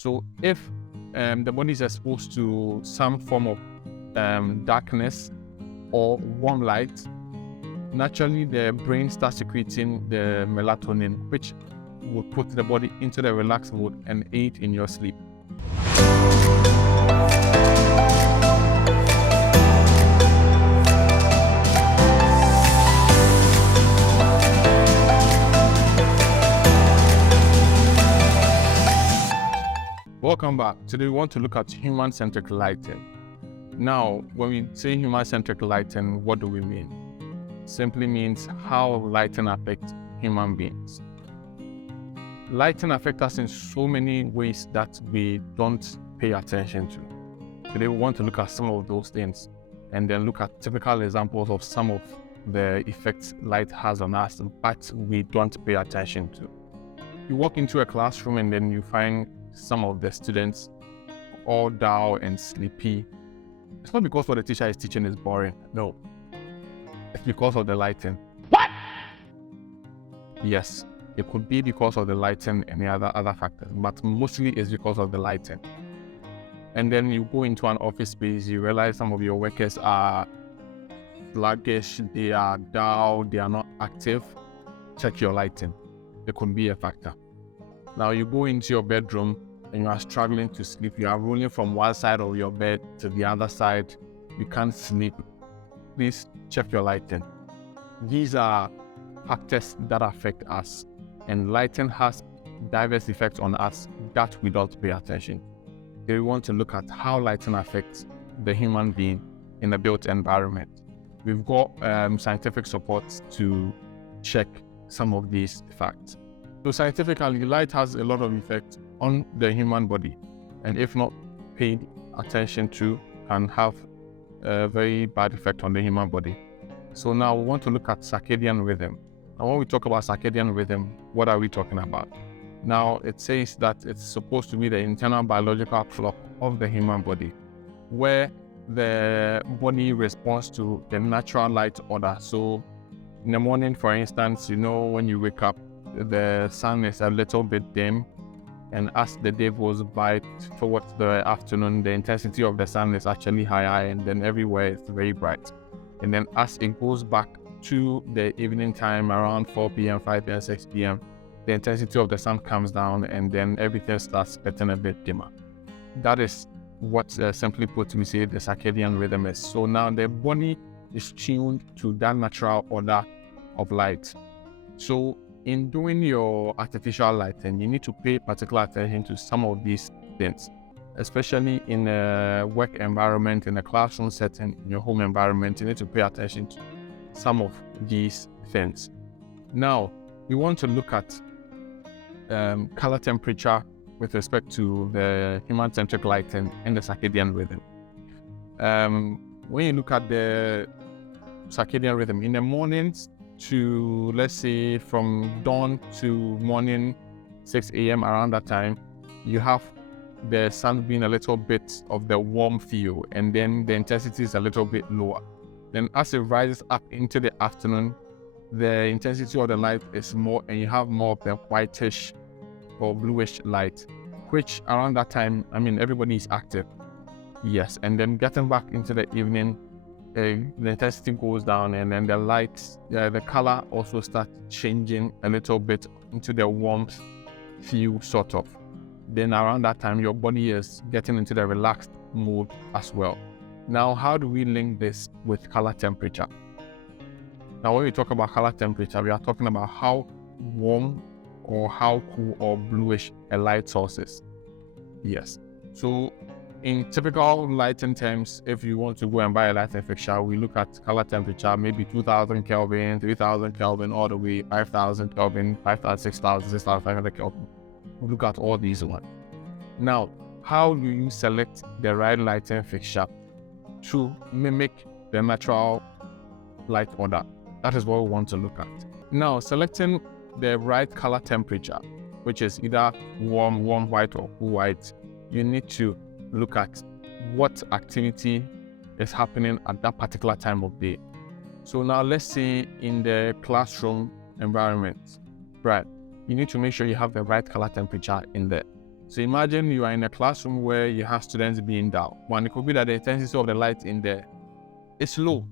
So if the body is exposed to some form of darkness or warm light, naturally the brain starts secreting the melatonin, which will put the body into the relaxed mode and aid in your sleep. Welcome back. Today we want to look at human-centric lighting. Now, when we say human-centric lighting, what do we mean? Simply means how lighting affects human beings. Lighting affects us in so many ways that we don't pay attention to. Today we want to look at some of those things and then look at typical examples of some of the effects light has on us, but we don't pay attention to. You walk into a classroom and then you find some of the students all dull and sleepy. It's not because what the teacher is teaching is boring. No. It's because of the lighting. What? Yes, it could be because of the lighting and the other factors, but mostly it's because of the lighting. And then you go into an office space, you realize some of your workers are sluggish, they are dull, they are not active. Check your lighting. It could be a factor. Now you go into your bedroom and you are struggling to sleep. You are rolling from one side of your bed to the other side. You can't sleep. Please check your lighting. These are factors that affect us, and lighting has diverse effects on us that we don't pay attention. We want to look at how lighting affects the human being in the built environment. We've got scientific support to check some of these facts. So scientifically, light has a lot of effect on the human body, and if not paid attention to, can have a very bad effect on the human body. So now we want to look at circadian rhythm. And when we talk about circadian rhythm, what are we talking about? Now it says that it's supposed to be the internal biological clock of the human body, where the body responds to the natural light order. So in the morning, for instance, when you wake up, the sun is a little bit dim, and as the day goes by towards the afternoon, the intensity of the sun is actually higher, and then everywhere it's very bright. And then as it goes back to the evening time around 4 p.m., 5 p.m., 6 p.m., the intensity of the sun comes down, and then everything starts getting a bit dimmer. That is what, simply put, we say the circadian rhythm is. So now the body is tuned to that natural order of light. So in doing your artificial lighting, you need to pay particular attention to some of these things, especially in a work environment, in a classroom setting, in your home environment. You need to pay attention to some of these things. Now, we want to look at color temperature with respect to the human-centric lighting and the circadian rhythm. When you look at the circadian rhythm, in the mornings, to, let's say, from dawn to morning 6 a.m. around that time, you have the sun being a little bit of the warm feel, and then the intensity is a little bit lower. Then as it rises up into the afternoon, the intensity of the light is more, and you have more of the whitish or bluish light, which around that time, everybody is active. Yes, and then getting back into the evening, the intensity goes down, and then the light, the color also starts changing a little bit into the warmth feel, sort of. Then around that time, your body is getting into the relaxed mode as well. Now, how do we link this with color temperature? Now, when we talk about color temperature, we are talking about how warm or how cool or bluish a light source is. Yes. So in typical lighting terms, if you want to go and buy a lighting fixture, we look at color temperature, maybe 2000 Kelvin, 3000 Kelvin, all the way 5000 Kelvin, 5000, 6000, 6500 Kelvin. We look at all these ones. Now, how do you select the right lighting fixture to mimic the natural light order? That is what we want to look at. Now, selecting the right color temperature, which is either warm white or cool white, you need to look at what activity is happening at that particular time of day. So now let's say in the classroom environment, right? You need to make sure you have the right color temperature in there. So imagine you are in a classroom where you have students being down. One, it could be that the intensity of the light in there is low,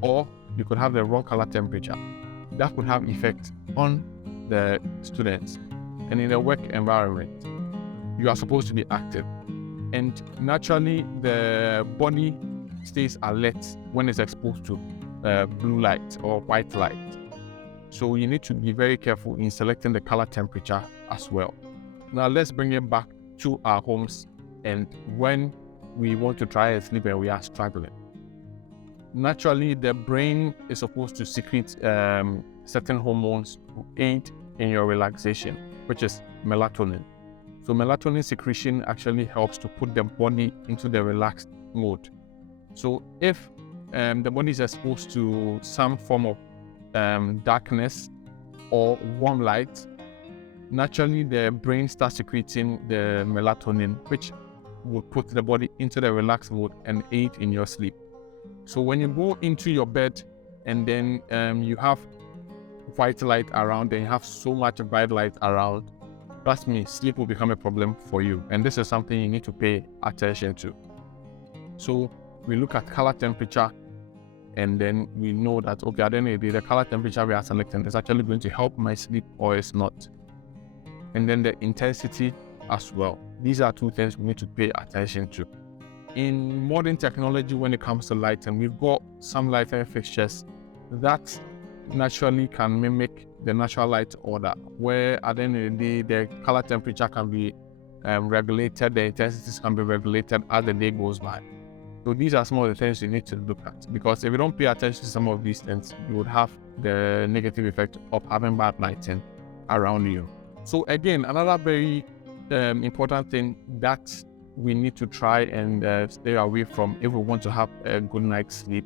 or you could have the wrong color temperature. That could have effect on the students. And in the work environment, you are supposed to be active. And naturally, the body stays alert when it's exposed to blue light or white light. So you need to be very careful in selecting the color temperature as well. Now let's bring it back to our homes and when we want to try and sleep and we are struggling. Naturally, the brain is supposed to secrete certain hormones to aid in your relaxation, which is melatonin. So melatonin secretion actually helps to put the body into the relaxed mode. So if the body is exposed to some form of darkness or warm light, naturally the brain starts secreting the melatonin, which will put the body into the relaxed mode and aid in your sleep. So when you go into your bed and then you have white light around and you have so much bright light around, trust me, sleep will become a problem for you. And this is something you need to pay attention to. So we look at color temperature and then we know that, okay, at the end of the day, the color temperature we are selecting is actually going to help my sleep or it's not. And then the intensity as well. These are two things we need to pay attention to. In modern technology, when it comes to lighting, we've got some lighting fixtures that naturally can mimic the natural light order, where at the end of the day, the color temperature can be regulated, the intensities can be regulated as the day goes by. So these are some of the things you need to look at, because if you don't pay attention to some of these things, you would have the negative effect of having bad lighting around you. So again, another very important thing that we need to try and stay away from if we want to have a good night's sleep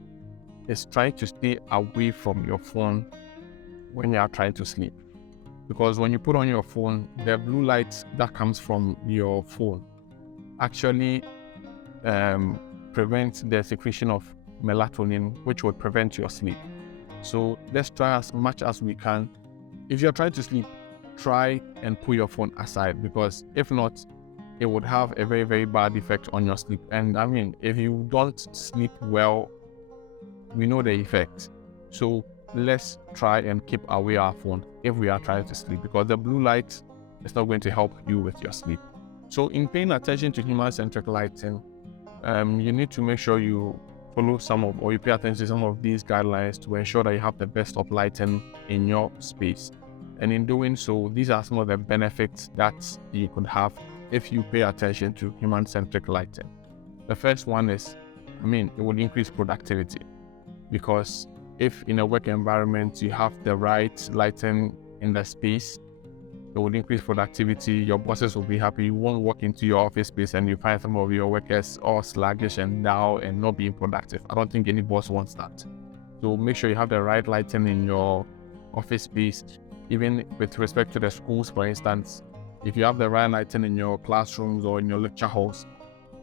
is try to stay away from your phone when you are trying to sleep. Because when you put on your phone, the blue light that comes from your phone actually prevents the secretion of melatonin, which will prevent your sleep. So let's try as much as we can. If you're trying to sleep, try and put your phone aside, because if not, it would have a very, very bad effect on your sleep. And I mean, if you don't sleep well, we know the effect. So let's try and keep away our phone if we are trying to sleep, because the blue light is not going to help you with your sleep. So in paying attention to human-centric lighting, you need to make sure you follow you pay attention to some of these guidelines to ensure that you have the best of lighting in your space. And in doing so, these are some of the benefits that you could have if you pay attention to human-centric lighting. The first one is, it would increase productivity, because if in a work environment you have the right lighting in the space, it would increase productivity. Your bosses will be happy. You won't walk into your office space and you find some of your workers all sluggish and down and not being productive. I don't think any boss wants that. So make sure you have the right lighting in your office space. Even with respect to the schools, for instance, if you have the right lighting in your classrooms or in your lecture halls,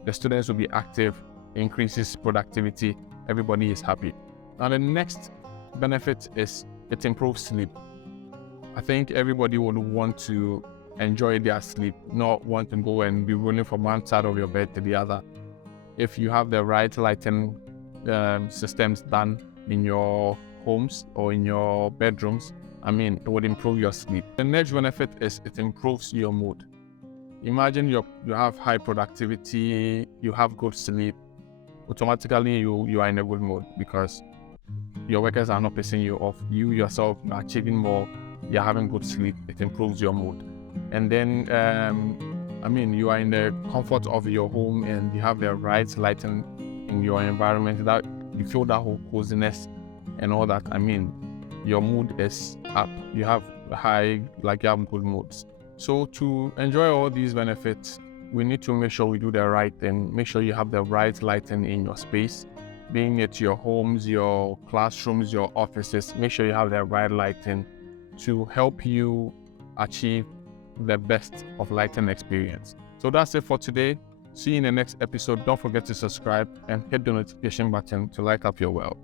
the students will be active, increases productivity, everybody is happy. Now the next benefit is it improves sleep. I think everybody would want to enjoy their sleep, not want to go and be rolling from one side of your bed to the other. If you have the right lighting systems done in your homes or in your bedrooms, it would improve your sleep. The next benefit is it improves your mood. Imagine you have high productivity, you have good sleep, automatically you are in a good mood because your workers are not pissing you off. You yourself are achieving more, you're having good sleep, it improves your mood. And then, you are in the comfort of your home and you have the right lighting in your environment, that you feel that whole coziness and all that. Your mood is up. You have good moods. So to enjoy all these benefits, we need to make sure we do the right thing. Make sure you have the right lighting in your space, being it your homes, your classrooms, your offices. Make sure you have the right lighting to help you achieve the best of lighting experience. So that's it for today. See you in the next episode. Don't forget to subscribe and hit the notification button to light up your world.